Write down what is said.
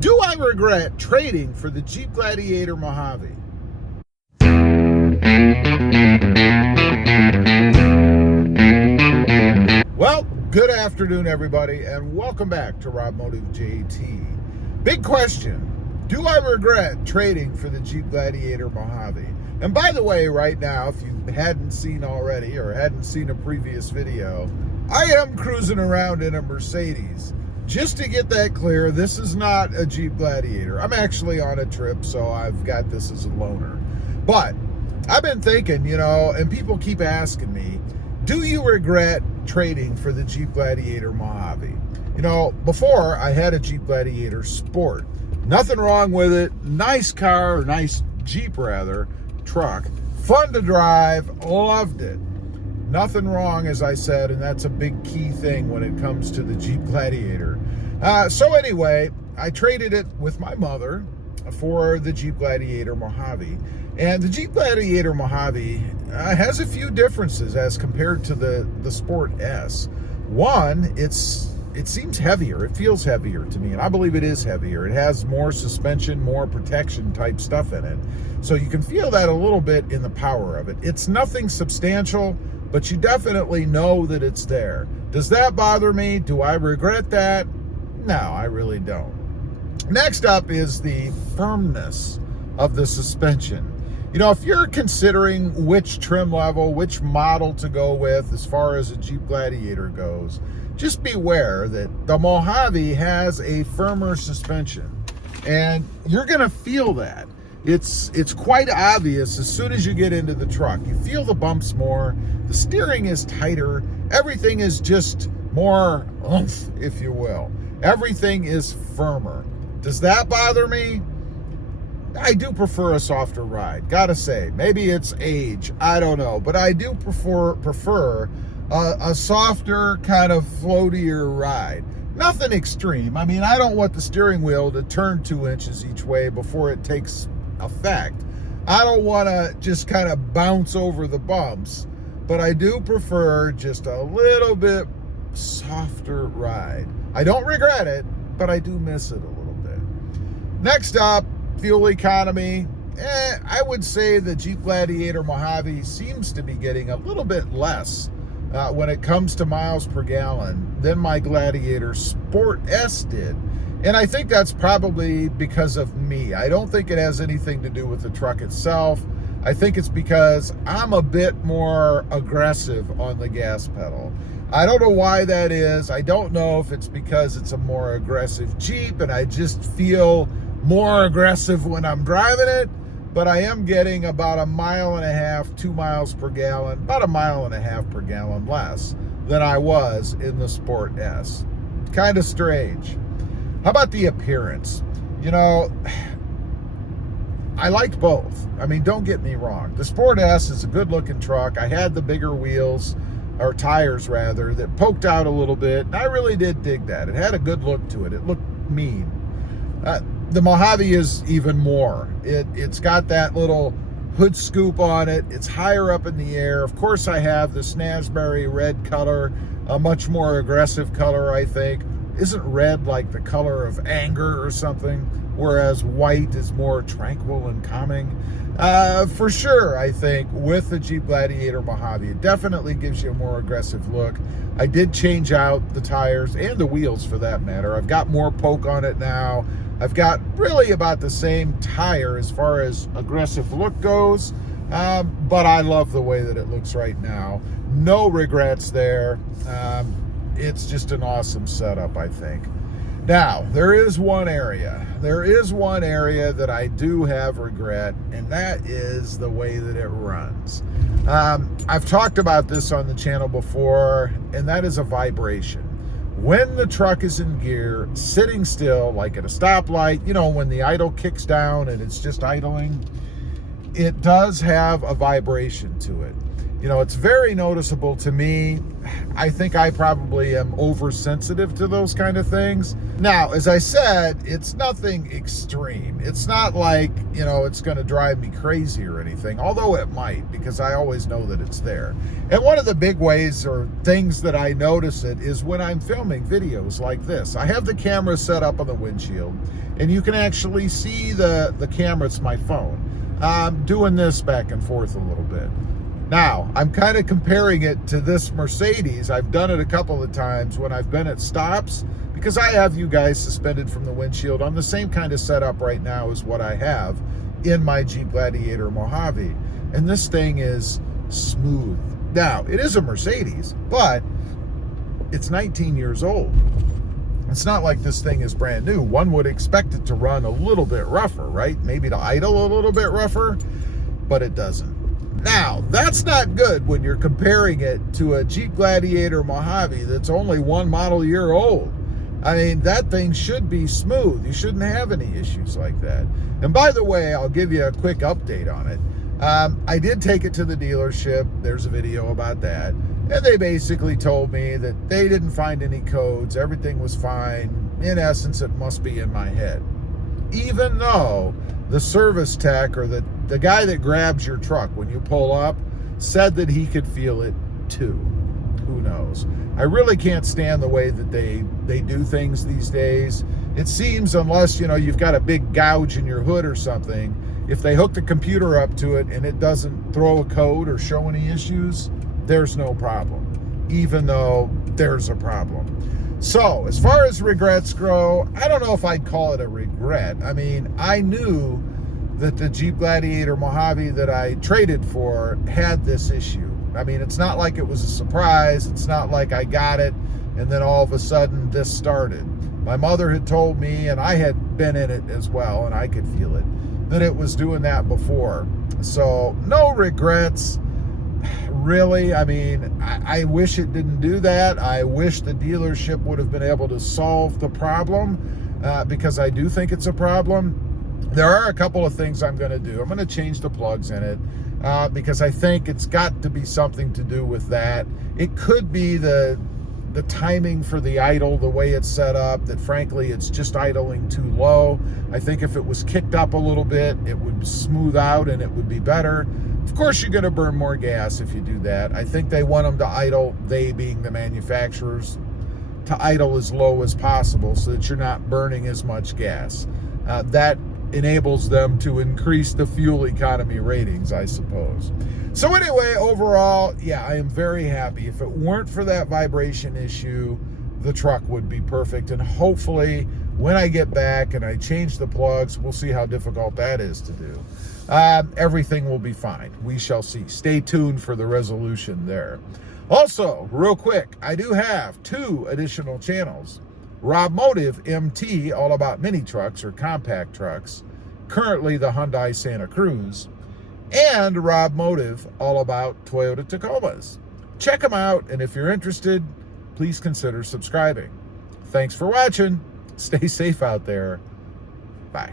Do I regret trading for the Jeep Gladiator Mojave? Well, good afternoon, everybody, and welcome back to Rob Motive JT. Big question. Do I regret trading for the Jeep Gladiator Mojave? And by the way, right now, if you hadn't seen already or hadn't seen a previous video, I am cruising around in a Mercedes. Just to get that clear, this is not a Jeep Gladiator. I'm actually on a trip, so I've got this as a loaner. But I've been thinking, and people keep asking me, do you regret trading for the Jeep Gladiator Mojave? Before I had a Jeep Gladiator Sport. Nothing wrong with it. Nice car, nice Jeep rather, truck. Fun to drive, loved it. Nothing wrong, as I said, and that's a big key thing when it comes to the Jeep Gladiator. So anyway, I traded it with my mother for the Jeep Gladiator Mojave. And the Jeep Gladiator Mojave has a few differences as compared to the Sport S. One, it seems heavier. It feels heavier to me, and I believe it is heavier. It has more suspension, more protection type stuff in it. So you can feel that a little bit in the power of it. It's nothing substantial, but you definitely know that it's there. Does that bother me? Do I regret that? No, I really don't. Next up is the firmness of the suspension. If you're considering which trim level, which model to go with as far as a Jeep Gladiator goes, just beware that the Mojave has a firmer suspension, and you're going to feel that. It's quite obvious as soon as you get into the truck. You feel the bumps more, the steering is tighter, everything is just more oomph, if you will. Everything is firmer. Does that bother me? I do prefer a softer ride, gotta say. Maybe it's age, I don't know, but I do prefer a softer, kind of floatier ride. Nothing extreme. I mean, I don't want the steering wheel to turn 2 inches each way before it takes effect. I don't want to just kind of bounce over the bumps, but I do prefer just a little bit softer ride. I don't regret it, but I do miss it a little bit. Next up, fuel economy. I would say the Jeep Gladiator Mojave seems to be getting a little bit less when it comes to miles per gallon than my Gladiator Sport S did. And I think that's probably because of me. I don't think it has anything to do with the truck itself. I think it's because I'm a bit more aggressive on the gas pedal. I don't know why that is. I don't know if it's because it's a more aggressive Jeep and I just feel more aggressive when I'm driving it, but I am getting about 1.5 miles, 2 miles per gallon, about 1.5 miles per gallon less than I was in the Sport S. Kind of strange. How about the appearance? I liked both. I mean, don't get me wrong. The Sport S is a good looking truck. I had the bigger wheels, or tires rather, that poked out a little bit, and I really did dig that. It had a good look to it. It looked mean. The Mojave is even more. It's got that little hood scoop on it. It's higher up in the air. Of course, I have the Snazberry red color, a much more aggressive color, I think. Isn't red like the color of anger or something, whereas white is more tranquil and calming? For sure, I think, with the Jeep Gladiator Mojave, it definitely gives you a more aggressive look. I did change out the tires and the wheels for that matter. I've got more poke on it now. I've got really about the same tire as far as aggressive look goes, but I love the way that it looks right now. No regrets there. It's just an awesome setup, I think. Now, there is one area that I do have regret, and that is the way that it runs. I've talked about this on the channel before, and that is a vibration. When the truck is in gear, sitting still, like at a stoplight, when the idle kicks down and it's just idling, it does have a vibration to it. You know, it's very noticeable to me. I think I probably am oversensitive to those kind of things. Now, as I said, it's nothing extreme. It's not like, you know, it's going to drive me crazy or anything, although it might, because I always know that it's there. And one of the big ways or things that I notice it is when I'm filming videos like this. I have the camera set up on the windshield, and you can actually see the camera. It's my phone. I'm doing this back and forth a little bit. Now, I'm kind of comparing it to this Mercedes. I've done it a couple of times when I've been at stops, because I have you guys suspended from the windshield on the same kind of setup right now as what I have in my Jeep Gladiator Mojave. And this thing is smooth. Now, it is a Mercedes, but it's 19 years old. It's not like this thing is brand new. One would expect it to run a little bit rougher, right? Maybe to idle a little bit rougher, but it doesn't. Now, that's not good when you're comparing it to a Jeep Gladiator Mojave that's only one model year old. I mean, that thing should be smooth. You shouldn't have any issues like that. And by the way, I'll give you a quick update on it. I did take it to the dealership. There's a video about that. And they basically told me that they didn't find any codes. Everything was fine. In essence, it must be in my head. Even though the service tech or the guy that grabs your truck when you pull up said that he could feel it too. Who knows? I really can't stand the way that they do things these days. It seems, unless, you know, you've got a big gouge in your hood or something, if they hook the computer up to it and it doesn't throw a code or show any issues, there's no problem, even though there's a problem. So, as far as regrets go, I don't know if I'd call it a regret. I mean, I knew that the Jeep Gladiator Mojave that I traded for had this issue. I mean, it's not like it was a surprise. It's not like I got it and then all of a sudden this started. My mother had told me, and I had been in it as well, and I could feel it, that it was doing that before. So, no regrets. Really, I mean, I wish it didn't do that. I wish the dealership would have been able to solve the problem, because I do think it's a problem. There are a couple of things I'm going to do. I'm going to change the plugs in it, because I think it's got to be something to do with that. It could be the timing for the idle, the way it's set up, that frankly it's just idling too low. I think if it was kicked up a little bit, it would smooth out and it would be better. Of course, you're going to burn more gas if you do that. I think they want them to idle, they being the manufacturers, to idle as low as possible so that you're not burning as much gas. That enables them to increase the fuel economy ratings, I suppose. So anyway, overall, yeah, I am very happy. If it weren't for that vibration issue, the truck would be perfect. And hopefully, when I get back and I change the plugs, we'll see how difficult that is to do. Everything will be fine. We shall see. Stay tuned for the resolution there. Also, real quick, I do have 2 additional channels. Rob Motive MT, all about mini trucks or compact trucks, currently the Hyundai Santa Cruz, and Rob Motive, all about Toyota Tacomas. Check them out, and if you're interested, please consider subscribing. Thanks for watching. Stay safe out there. Bye.